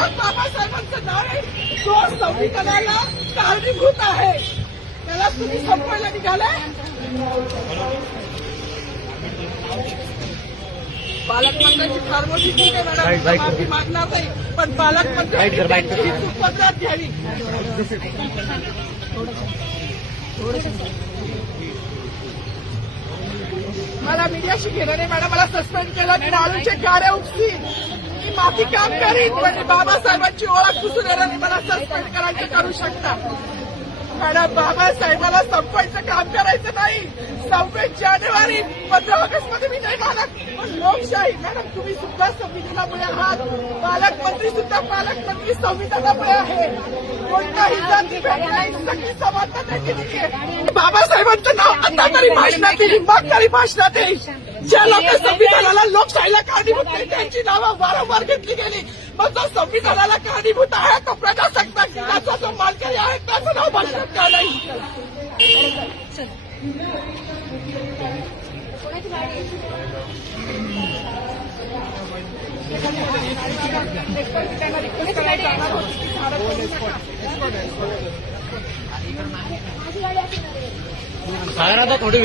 मग बाबासाहेबांचं नाव आहे तो संविधानाला कारणीभूत आहे, त्याला तुम्ही संपवायला निघालाय. पालकमंत्र्यांची फार मोठी चूक आहे मॅडम, माफी मागणार नाही, पण पालकमंत्र्यांची सुपत्रात घ्यावी. मला मीडियाशी घेणं नाही मॅडम, मला सस्पेंड केलं, मी नाळूचे गाड्या उपसीन, मी माफी काम करीन, पण बाबासाहेबांची ओळख पुसून येणार नाही, मला सस्पेंड करायचं करू शकता मॅडम. बाबासाहेबाला संपवायचं काम करायचं नाही. 26 जानेवारी 15 ऑगस्टमध्ये मी नाही मानत, पण लोकशाही मॅडम तुम्ही सुद्धा संविधानामुळे आहात, पालकमंत्री सुद्धा पालकमंत्री संविधानामुळे आहे. कोणताही जाती नाही, सगळी समानता त्यांनी दिली आहे. बाबासाहेबांचं नाव आता तरी भाषणात येईल, मग तरी भाषणात येईल. ज्या लोक संविधानाला लोकशाहीला कारणीभूत नाही त्यांची नावं वारंवार घेतली गेली, मग जो संविधानाला कारणीभूत आहे तो प्रजासत्ताक दिनाचा जो मानकरी आहे त्याचं नाव भाषणात का नाही. साधारणतः थोडी